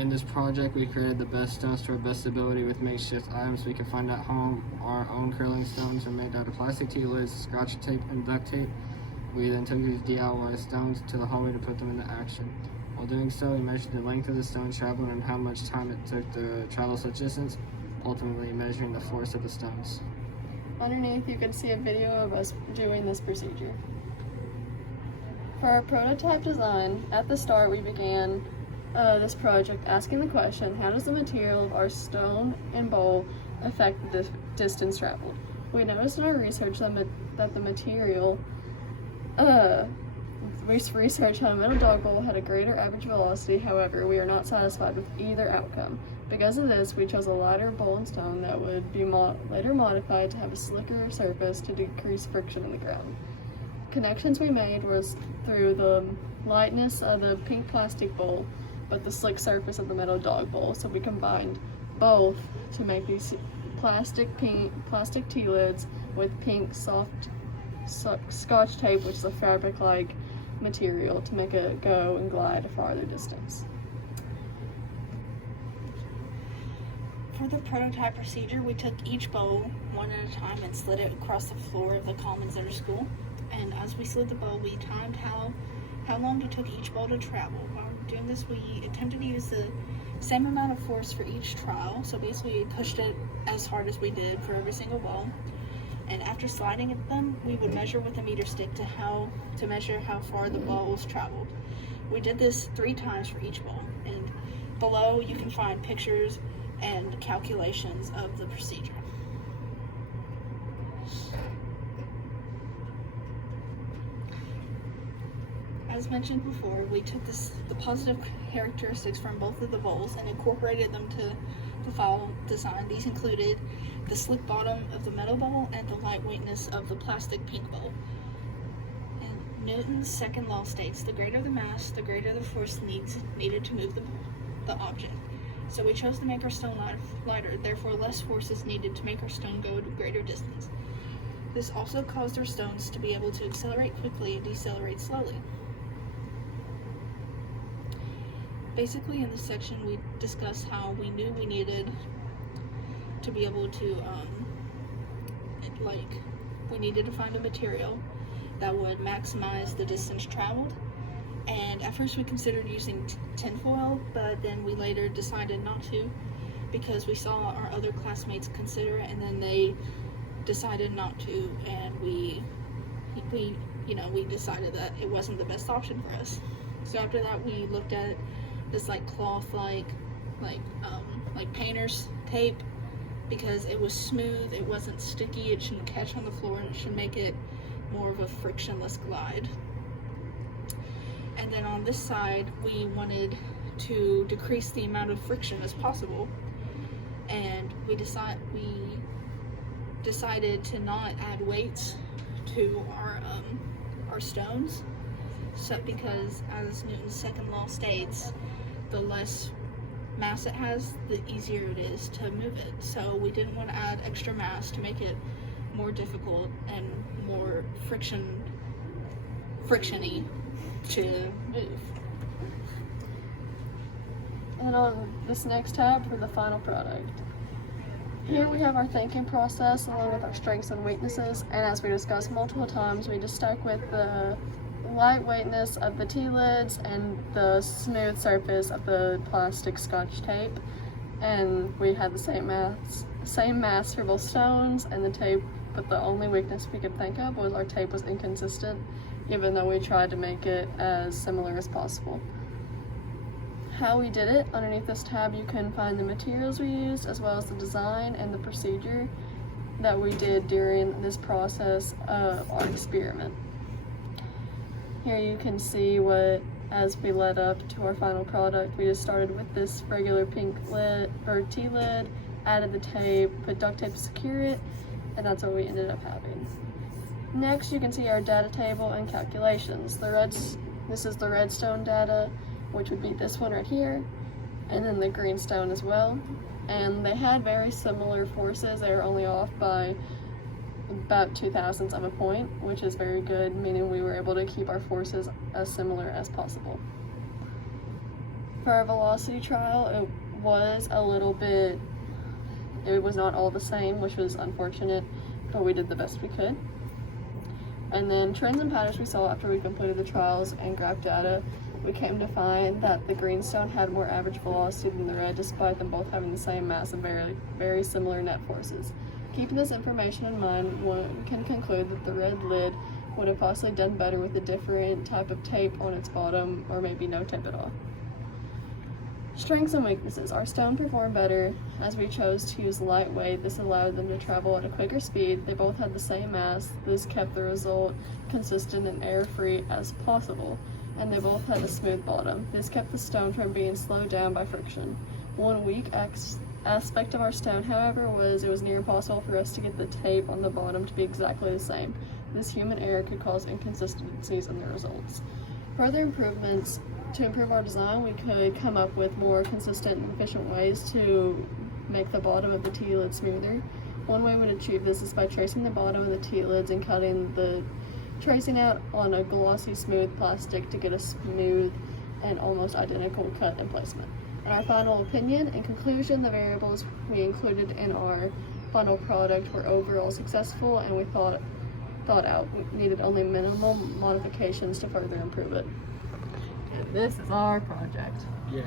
In this project, we created the best stones to our best ability with makeshift items we could find at home. Our own curling stones are made out of plastic T-lids, scotch tape, and duct tape. We then took these DIY stones to the hallway to put them into action. While doing so, we measured the length of the stone traveled and how much time it took to travel such distance, ultimately measuring the force of the stones. Underneath, you can see a video of us doing this procedure. For our prototype design, at the start we began this project asking the question, how does the material of our stone and bowl affect the distance traveled? We noticed in our research that the material, we researched how a metal dog bowl had a greater average velocity. However, we are not satisfied with either outcome. Because of this, we chose a lighter bowl and stone that would be later modified to have a slicker surface to decrease friction in the ground. Connections we made was through the lightness of the pink plastic bowl, but the slick surface of the metal dog bowl. So we combined both to make these plastic T-lids with pink soft scotch tape, which is a fabric-like material, to make it go and glide a farther distance. For the prototype procedure, we took each bowl one at a time and slid it across the floor of the Common Center School. And as we slid the bowl, we timed how long it took each bowl to travel. While doing this, we attempted to use the same amount of force for each trial. So basically, we pushed it as hard as we did for every single bowl. And after sliding at them, we would measure with a meter stick to measure how far the balls traveled. We did this 3 times for each bowl. And below, you can find pictures and calculations of the procedure. As mentioned before, we took the positive characteristics from both of the bowls and incorporated them to the final design. These included the slick bottom of the metal bowl and the lightweightness of the plastic pink bowl. And Newton's second law states, the greater the mass, the greater the force needed to move the object. So we chose to make our stone lighter, therefore less force is needed to make our stone go a greater distance. This also caused our stones to be able to accelerate quickly and decelerate slowly. Basically, in this section, we discussed how we knew we needed to be able to, we needed to find a material that would maximize the distance traveled. And at first we considered using tinfoil, but then we later decided not to because we saw our other classmates consider it, and then they decided not to, and we decided that it wasn't the best option for us. So after that, we looked at this cloth like painter's tape, because it was smooth, it wasn't sticky, it shouldn't catch on the floor, and it should make it more of a frictionless glide. And then on this side, we wanted to decrease the amount of friction as possible, and we decided to not add weights to our stones, because as Newton's second law states, the less mass it has, the easier it is to move it. So we didn't want to add extra mass to make it more difficult and more frictiony to move. And on this next tab for the final product. Here we have our thinking process along with our strengths and weaknesses, and as we discussed multiple times, we just stuck with the lightweightness of the T-lids and the smooth surface of the plastic scotch tape, and we had the same mass for both stones and the tape, but the only weakness we could think of was our tape was inconsistent, even though we tried to make it as similar as possible. How we did it, underneath this tab you can find the materials we used as well as the design and the procedure that we did during this process of our experiment. Here you can see as we led up to our final product, we just started with this regular pink T-lid, added the tape, put duct tape to secure it, and that's what we ended up having. Next, you can see our data table and calculations. This is the red stone data, which would be this one right here, and then the green stone as well. And they had very similar forces. They were only off by about 0.02 of a point, which is very good, meaning we were able to keep our forces as similar as possible. For our velocity trial, it was not all the same, which was unfortunate, but we did the best we could. And then trends and patterns we saw after we completed the trials and graph data, we came to find that the green stone had more average velocity than the red, despite them both having the same mass and very, very similar net forces. Keeping this information in mind, one can conclude that the red lid would have possibly done better with a different type of tape on its bottom, or maybe no tape at all. Strengths and weaknesses. Our stone performed better as we chose to use lightweight. This allowed them to travel at a quicker speed. They both had the same mass. This kept the result consistent and air-free as possible. And they both had a smooth bottom. This kept the stone from being slowed down by friction. One weak aspect of our stone, however, was it was near impossible for us to get the tape on the bottom to be exactly the same. This human error could cause inconsistencies in the results. Further improvements. To improve our design, we could come up with more consistent and efficient ways to make the bottom of the T-lid smoother. One way we would achieve this is by tracing the bottom of the T-lids and cutting the tracing out on a glossy smooth plastic to get a smooth and almost identical cut and placement. In our final opinion and conclusion, the variables we included in our final product were overall successful, and we thought out we needed only minimal modifications to further improve it. And this is our project. Yeah.